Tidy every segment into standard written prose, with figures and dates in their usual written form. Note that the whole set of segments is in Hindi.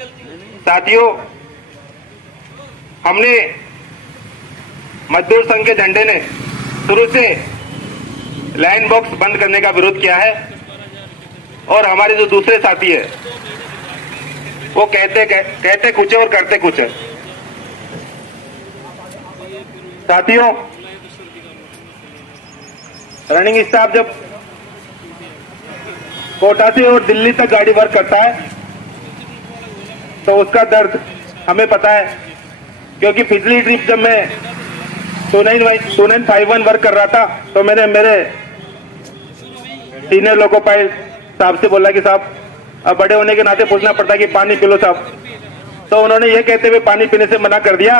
साथियों, हमने मजदूर संघ के झंडे ने शुरू से लाइन बॉक्स बंद करने का विरोध किया है और हमारे जो दूसरे साथी है वो कहते कुछ है और करते कुछ है। साथियों, रनिंग स्टाफ जब कोटा से और दिल्ली तक गाड़ी वर्क करता है तो उसका दर्द हमें पता है, क्योंकि पिछली ट्रिप जब मैं 2951 वर्क कर रहा था तो मैंने मेरे सीनियर लोको पाइलट साहब से बोला कि साहब अब बड़े होने के नाते पूछना पड़ता है कि पानी पी लो साहब। तो उन्होंने ये कहते हुए पानी पीने से मना कर दिया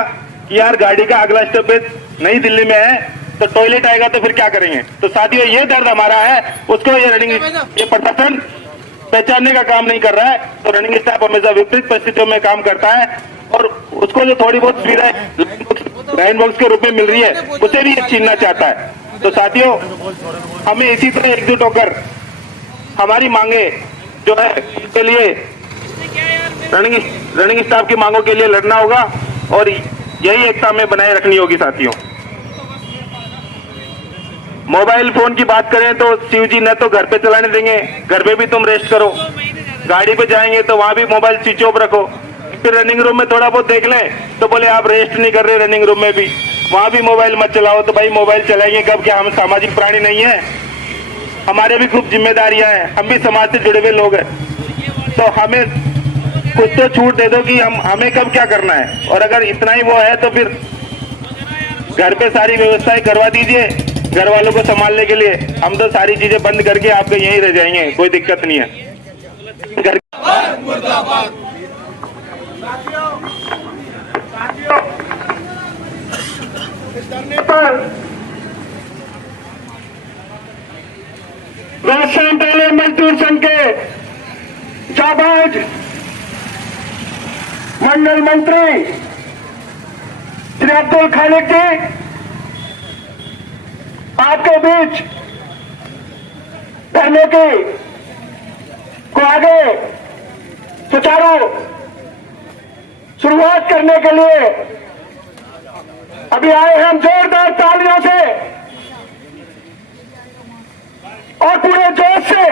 कि यार गाड़ी का अगला स्टॉपेज नई दिल्ली में है तो टॉयलेट आएगा तो फिर क्या करेंगे। तो साथियों, ये दर्द हमारा है, उसको ये प्रशासन पहचानने का काम नहीं कर रहा है। तो रनिंग स्टाफ हमेशा विपरीत परिस्थितियों में काम करता है और उसको जो थोड़ी बहुत सुविधाएं लाइन बॉक्स के रूप में मिल रही है उसे भी छीनना चाहता है। तो साथियों, हमें इसी तरह एकजुट होकर हमारी मांगे जो है इसके लिए रनिंग स्टाफ की मांगों के लिए लड़ना होगा और यही एकता हमें बनाए रखनी होगी। साथियों, मोबाइल फोन की बात करें तो शिव जी न तो घर पे चलाने देंगे, घर पे भी तुम रेस्ट करो, गाड़ी पे जाएंगे तो वहां भी मोबाइल स्विच ऑफ रखो, फिर रनिंग रूम में थोड़ा बहुत देख लें तो बोले आप रेस्ट नहीं कर रहे, रनिंग रूम में भी वहां भी मोबाइल मत चलाओ। तो भाई मोबाइल चलाएंगे कब? क्या हम सामाजिक प्राणी नहीं है? हमारे भी खूब जिम्मेदारियां हैं, हम भी समाज से जुड़े हुए लोग हैं। तो हमें कुछ तो छूट दे दो कि हमें कब क्या करना है। और अगर इतना ही वो है तो फिर घर पे सारी व्यवस्थाएं करवा दीजिए घर वालों को संभालने के लिए। हम तो सारी चीजें बंद करके आपके यहीं रह जाएंगे, कोई दिक्कत नहीं है। घर पर राष्ट्रीय मजदूर संघ के जाबाज मंडल मंत्री श्री अब्दुल खालिक जी आपके बीच धरने की को आगे सुचारू शुरुआत करने के लिए अभी आए हैं। हम जोरदार तालियों से और पूरे जोश से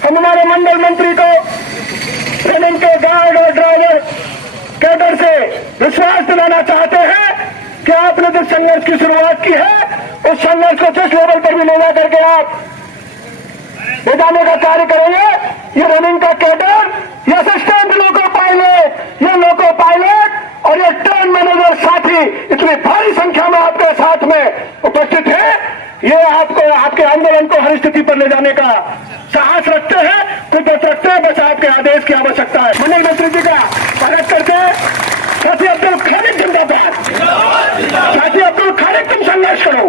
हम हमारे मंडल मंत्री को रनिंग के गार्ड और ड्राइवर कैडर से विश्वास दिलाना चाहते हैं कि आपने जिस संघर्ष की शुरुआत की है उस संघर्ष को जिस लेवल पर भी ले जा करके आप ले जाने का कार्य करेंगे। ये रनिंग का कैडर, ये असिस्टेंट लोको पायलट, ये लोको पायलट और ये ट्रेन मैनेजर साथी इतनी भारी संख्या में आपके साथ में उपस्थित है, ये आपको आपके आंदोलन को हर स्थिति पर ले जाने का साहस रखते हैं, कुदरत रखते हैं। बस आपके आदेश की आवश्यकता है। मंडल मंत्री जी का स्वागत करते हैं। साथी अब्दुल खालिक जिंदाबाद, साथी अब्दुल खालिक तुम संघर्ष करो,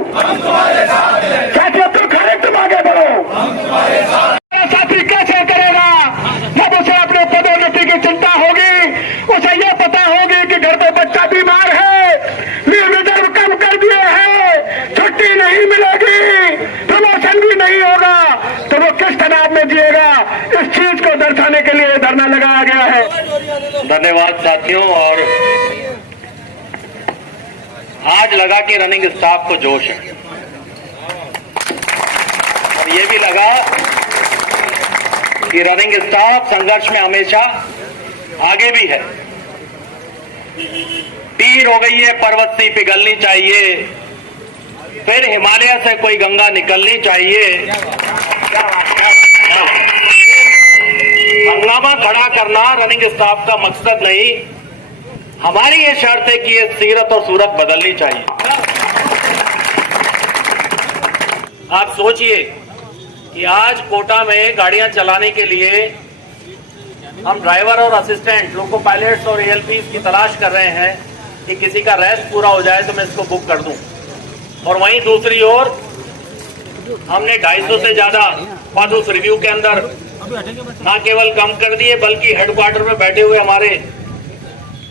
साथी अब्दुल खालिक तुम आगे बढ़ो। साथी कैसे करेगा जब उसे अपने पदोन्नति की चिंता होगी, उसे यह पता होगी कि घर पे बच्चा बीमार है, लीव रिजर्व कम कर दिए हैं, छुट्टी नहीं मिलेगी, प्रमोशन भी नहीं होगा, तो वो किस तनाव में जिएगा? इस चीज को दर्शाने के लिए धरना लगाया गया है। धन्यवाद साथियों। और आज लगा कि रनिंग स्टाफ को जोश है और ये भी लगा कि रनिंग स्टाफ संघर्ष में हमेशा आगे भी है। पीर हो गई है पर्वत सी पिघलनी चाहिए, फिर हिमालय से कोई गंगा निकलनी चाहिए। हंगामा खड़ा करना रनिंग स्टाफ का मकसद नहीं, हमारी ये शर्त है कि ये सीरत और सूरत बदलनी चाहिए। आप सोचिए कि आज कोटा में गाड़ियां चलाने के लिए हम ड्राइवर और असिस्टेंट लोको पायलट्स और एएलपीज की तलाश कर रहे हैं कि किसी का रेस्ट पूरा हो जाए तो मैं इसको बुक कर दूं। और वहीं दूसरी ओर हमने 250 से ज्यादा पद उस रिव्यू के अंदर न केवल कम कर दिए बल्कि हेडक्वार्टर में बैठे हुए हमारे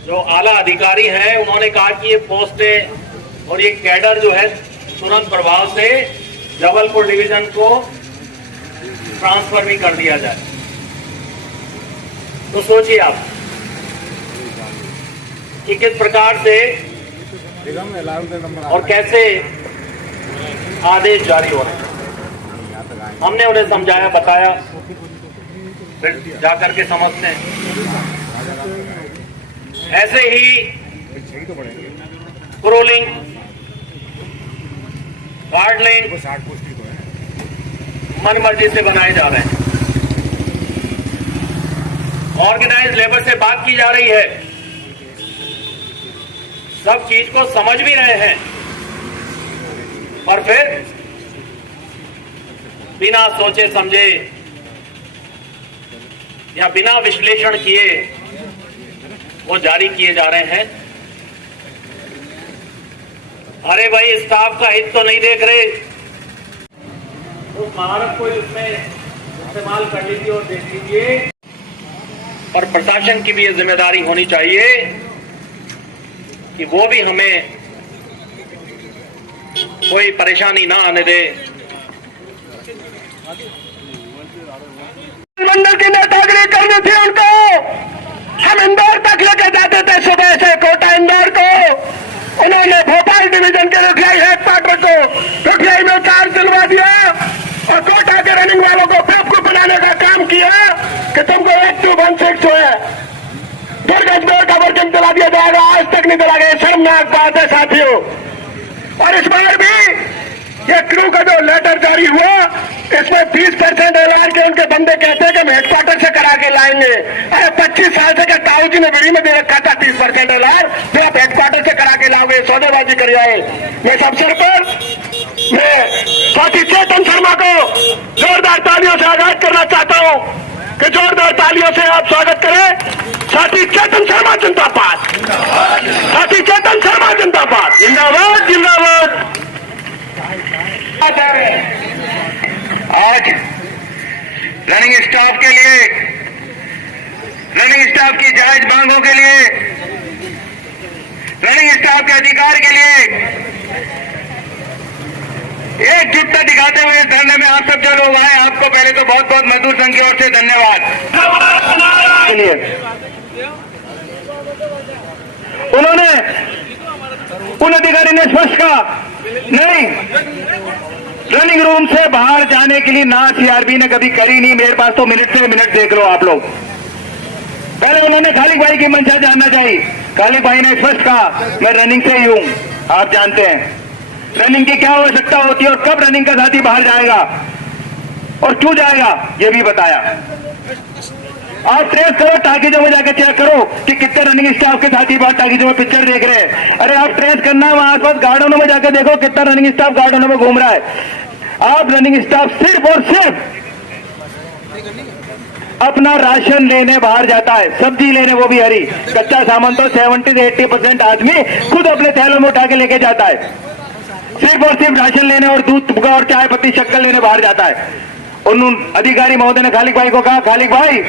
जो आला अधिकारी हैं उन्होंने कहा कि ये पोस्टें और ये कैडर जो है तुरंत प्रभाव से जबलपुर डिवीजन को ट्रांसफर भी कर दिया जाए। तो सोचिए आप कि किस प्रकार से और कैसे आदेश जारी हो रहे हैं। हमने उन्हें समझाया, बताया, फिर जाकर के समझते हैं। ऐसे ही क्रोलिंग, गार्ड लेन मन मर्जी से बनाए जा रहे हैं। ऑर्गेनाइज लेबर से बात की जा रही है, सब चीज को समझ भी रहे हैं, और फिर बिना सोचे समझे या बिना विश्लेषण किए वो जारी किए जा रहे हैं। अरे भाई, स्टाफ का हित तो नहीं देख रहे, उस महारत को इसमें इस्तेमाल कर लीजिए और देख लीजिए। और प्रशासन की भी ये जिम्मेदारी होनी चाहिए कि वो भी हमें कोई परेशानी ना आने दे। मंडल की नेतागिरी करनी थी उनको। हम इंदौर तक लेके जाते थे, सुबह से कोटा इंदौर को। उन्होंने भोपाल डिवीजन के रुखियाई हेडक्वार्टर को रुखियाई में चार्ज दिलवा दिया और कोटा के रनिंग वालों को बेवकूफ बनाने का काम किया कि तुमको 8216 जो है दुर्गज में का वर्जन दिला दिया जाएगा। आज तक नहीं दिला गया, शर्मनाक बात है साथियों। और इस बार भी ये क्रू का जो लेटर जारी हुआ, इसमें 20% एलआर के उनके बंदे कहते हैं कि हम हेडक्वार्टर से करा के लाएंगे। अरे 25 साल से क्या ताऊ जी ने बिरी में दे रखा था 30% एलआर, जो आप हेडक्वार्टर से करा के लाओगे, सौदेबाजी कर आए। मैं इस अवसर पर मैं साथी चेतन शर्मा को जोरदार तालियों से आगाज करना चाहता हूं कि जोरदार तालियों से आप स्वागत करें। साथी चेतन शर्मा जिंदाबाद, साथी चेतन शर्मा जिंदाबाद, जिंदाबाद जिंदाबाद। आज रनिंग स्टाफ के लिए, रनिंग स्टाफ की जायज मांगों के लिए, रनिंग स्टाफ के अधिकार के लिए एकजुटता दिखाते हुए इस धरने में आप सब जो लोग आए, आपको पहले तो बहुत बहुत मजदूर संघ की ओर से धन्यवाद। उन्होंने उन अधिकारी ने स्पष्ट कहा, नहीं, रनिंग रूम से बाहर जाने के लिए ना सीआरपी ने कभी करी नहीं। मेरे पास तो मिनट से मिनट देख लो आप लोग। पहले उन्होंने खालिक भाई की मंशा जानना चाहिए। खालिक भाई ने स्पष्ट कहा, मैं रनिंग से ही हूं। आप जानते हैं रनिंग की क्या आवश्यकता होती है और कब रनिंग का साथी बाहर जाएगा और क्यों जाएगा, यह भी बताया। आप ट्रेस करो, टाकीजों में जाकर चेक करो कि कितने रनिंग स्टाफ के साथी बाहर टाकीजों में पिक्चर देख रहे हैं। अरे आप ट्रेस करना है, वहां आसपास गार्डनों में जाकर देखो कितना रनिंग स्टाफ गार्डनों में घूम रहा है। आप रनिंग स्टाफ सिर्फ और सिर्फ अपना राशन लेने बाहर जाता है, सब्जी लेने, वो भी हरी। कच्चा सामान तो 70 से 80% आदमी खुद अपने थैलों में उठा के लेके जाता है। सिर्फ और सिर्फ राशन लेने और दूध और चाय पत्ती शक्कर लेने बाहर जाता है। उन अधिकारी महोदय ने खालिक भाई को कहा, खालिक भाई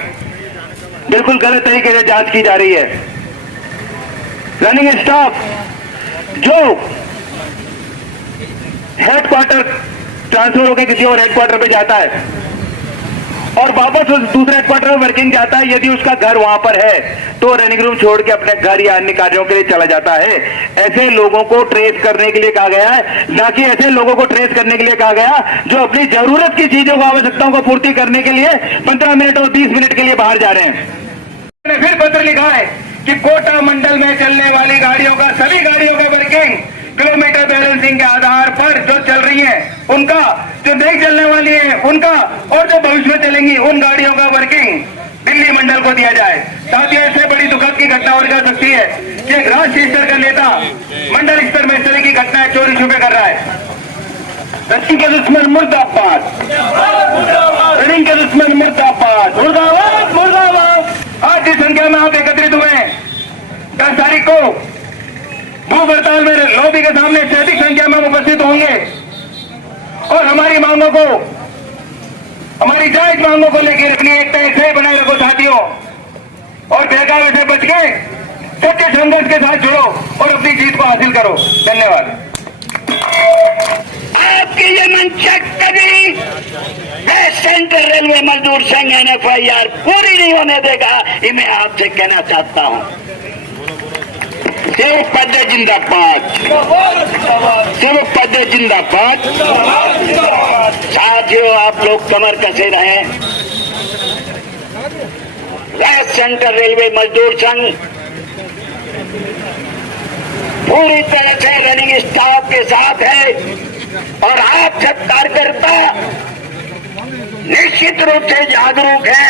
बिल्कुल गलत तरीके से जांच की जा रही है। रनिंग स्टाफ जो हेडक्वार्टर ट्रांसफर होकर किसी और हेडक्वार्टर पे जाता है और वापस उस दूसरे हेडक्वार्टर में वर्किंग जाता है, यदि उसका घर वहां पर है तो रनिंग रूम छोड़ के अपने घर या अन्य कार्यों के लिए चला जाता है। ऐसे लोगों को ट्रेस करने के लिए कहा गया है, ना कि ऐसे लोगों को ट्रेस करने के लिए कहा गया जो अपनी जरूरत की चीजों को, आवश्यकताओं को पूर्ति करने के लिए 15 मिनट और 20 मिनट के लिए बाहर जा रहे हैं। मैंने फिर पत्र लिखा है कि कोटा मंडल में चलने वाली गाड़ियों का, सभी गाड़ियों का वर्किंग किलोमीटर बैलेंसिंग के आधार पर जो चल रही है उनका, जो नहीं चलने वाली है उनका, और जो भविष्य में चलेंगी उन गाड़ियों का वर्किंग दिल्ली मंडल को दिया जाए। साथियों, इससे बड़ी दुखद की घटना और जा सकती है कि एक राष्ट्रीय स्तर का नेता मंडल स्तर में इस तरह की घटनाएं चोरी छुपे कर रहा है। रनिंग के दुश्मन मुर्दाबाद, रनिंग के दुश्मन मुर्दाबाद, मुर्दाबाद मुर्दाबाद। आज जिस संख्या में आप एकत्रित हुए हैं, 10 तारीख को भूख हड़ताल में लॉबी के सामने से अधिक संख्या में उपस्थित होंगे और हमारी मांगों को, हमारी जायज मांगों को लेकर अपनी एकता ऐसे बनाए रखो साथियों, और बेकावे से बच के सत्य संघर्ष के साथ जुड़ो और अपनी जीत को हासिल करो। धन्यवाद। आपकी ये मंशा कभी सेंट्रल रेलवे मजदूर संघ NFIR पूरी नहीं होने देगा, ये मैं आपसे कहना चाहता हूं। शिव पद जिंदाबाद, शिव पद जिंदाबाद। साथियों, आप लोग कमर कसे रहें। वेस्ट सेंट्रल रेलवे मजदूर संघ पूरी तरह से रनिंग स्टाफ के साथ है और आप सब कार्यकर्ता निश्चित रूप से जागरूक है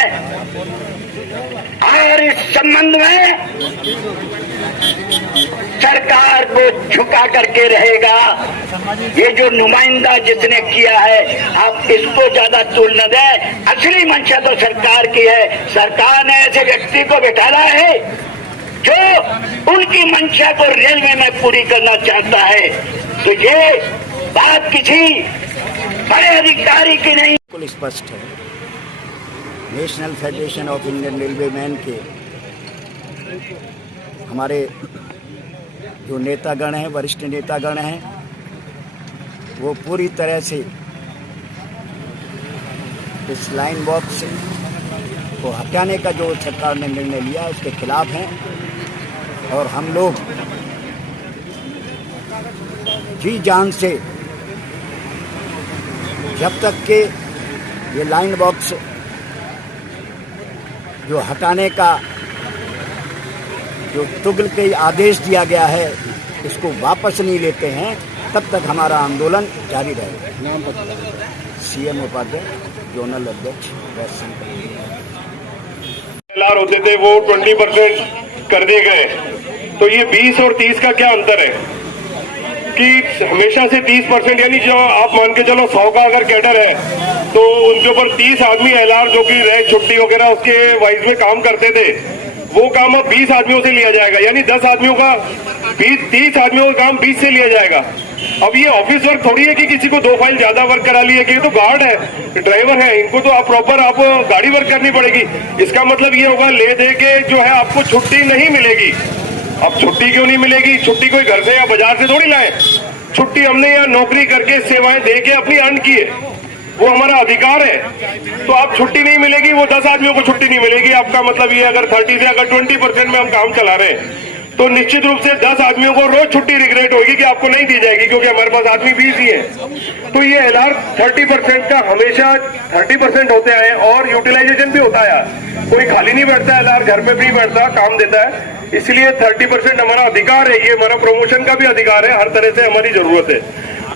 और इस संबंध में सरकार को झुका करके रहेगा। ये जो नुमाइंदा जिसने किया है, आप इसको ज्यादा तूल न दें। असली मंशा तो सरकार की है। सरकार ने ऐसे व्यक्ति को बिठाना है जो उनकी मंशा को रेलवे में पूरी करना चाहता है। तो ये बात किसी बड़े अधिकारी की नहीं, बिल्कुल स्पष्ट है। National federation of Indian railway man के हमारे जो नेतागण हैं, वरिष्ठ नेतागण हैं, वो पूरी तरह से इस लाइन बॉक्स को हटाने का जो सरकार ने निर्णय लिया उसके खिलाफ हैं। और हम लोग जी जान से जब तक के ये लाइन बॉक्स जो हटाने का जो तुगल के आदेश दिया गया है इसको वापस नहीं लेते हैं, तब तक हमारा आंदोलन जारी रहेगा। नाम सीएम उपाध्यक्ष, जोनल अध्यक्ष, वेस्ट सेंट्रल होते थे वो 20% कर दिए गए। तो ये 20 और 30 का क्या अंतर है कि हमेशा से 30%, यानी जो आप मान के चलो 100 का अगर कैडर है तो उनके ऊपर 30 आदमी एलआर जो कि रहे छुट्टी वगैरह उसके वाइज में काम करते थे, वो काम अब 20 आदमियों से लिया जाएगा। यानी 10 आदमियों का 30 आदमियों का काम 20 से लिया जाएगा। अब ये ऑफिस वर्क थोड़ी है कि किसी को 2 फाइल ज्यादा वर्क करा लिए, कि ये तो गार्ड है, ड्राइवर है, इनको तो आप प्रॉपर गाड़ी वर्क करनी पड़ेगी। इसका मतलब ये होगा ले दे के जो है आपको छुट्टी नहीं मिलेगी। अब छुट्टी क्यों नहीं मिलेगी? छुट्टी कोई घर से या बाजार से थोड़ी लाए। छुट्टी हमने यहाँ नौकरी करके सेवाएं दे के अपनी अर्न की है, वो हमारा अधिकार है। तो आप छुट्टी नहीं मिलेगी, वो 10 आदमियों को छुट्टी नहीं मिलेगी। आपका मतलब ये अगर 30 से अगर 20% में हम काम चला रहे हैं तो निश्चित रूप से 10 आदमियों को रोज छुट्टी रिग्रेट होगी कि आपको नहीं दी जाएगी, क्योंकि हमारे पास आदमी 20 ही है। तो ये एलआर 30% का हमेशा 30% होते हैं और यूटिलाइजेशन भी होता है। कोई खाली नहीं बैठता, एलआर घर पे भी बैठता, काम देता है। इसलिए 30% हमारा अधिकार है, ये हमारा प्रमोशन का भी अधिकार है, हर तरह से हमारी जरूरत है।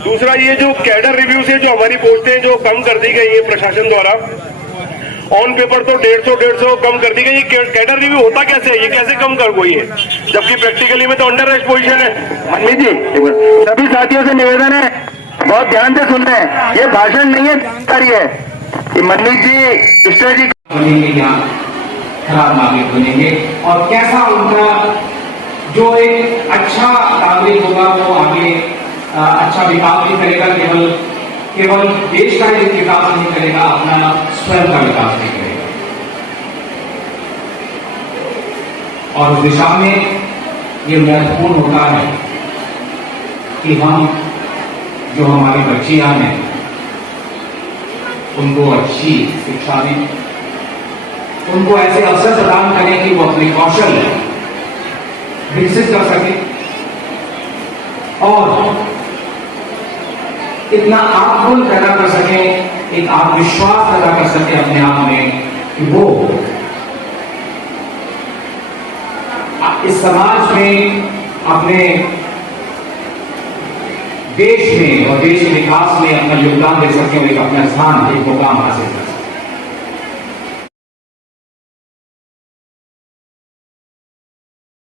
दूसरा, ये जो कैडर रिव्यू से जो हमारी पोस्टें जो कम कर दी गई है प्रशासन द्वारा, ऑन पेपर तो 150 कम कर दी गई। ये कैडर रिव्यू होता कैसे है, ये कैसे कम कर गई है, जबकि प्रैक्टिकली में तो अंडर रेस्ट पोजीशन है। मन्नी जी, सभी साथियों से निवेदन है, बहुत ध्यान से सुन रहे हैं, ये भाषण नहीं है, करिए। मन्नी जी स्ट्रेटेजी खराब नागरिक बनेंगे और कैसा उनका जो एक अच्छा नागरिक होगा वो आगे अच्छा विकास भी करेगा। केवल देश का ही विकास नहीं करेगा, अपना स्वयं का विकास भी करेगा। और उस दिशा में ये महत्वपूर्ण होता है कि हम जो हमारी बच्चियां हैं उनको अच्छी शिक्षा दें, उनको ऐसे अवसर प्रदान करें कि वो अपने कौशल विकसित कर सके और इतना आत्मबल पैदा कर सके, एक आत्मविश्वास पैदा कर सके अपने आप में कि वो इस समाज में, अपने देश में और देश के विकास में अपना योगदान दे सके और एक अपना स्थान, एक मुकाम हासिल कर सके।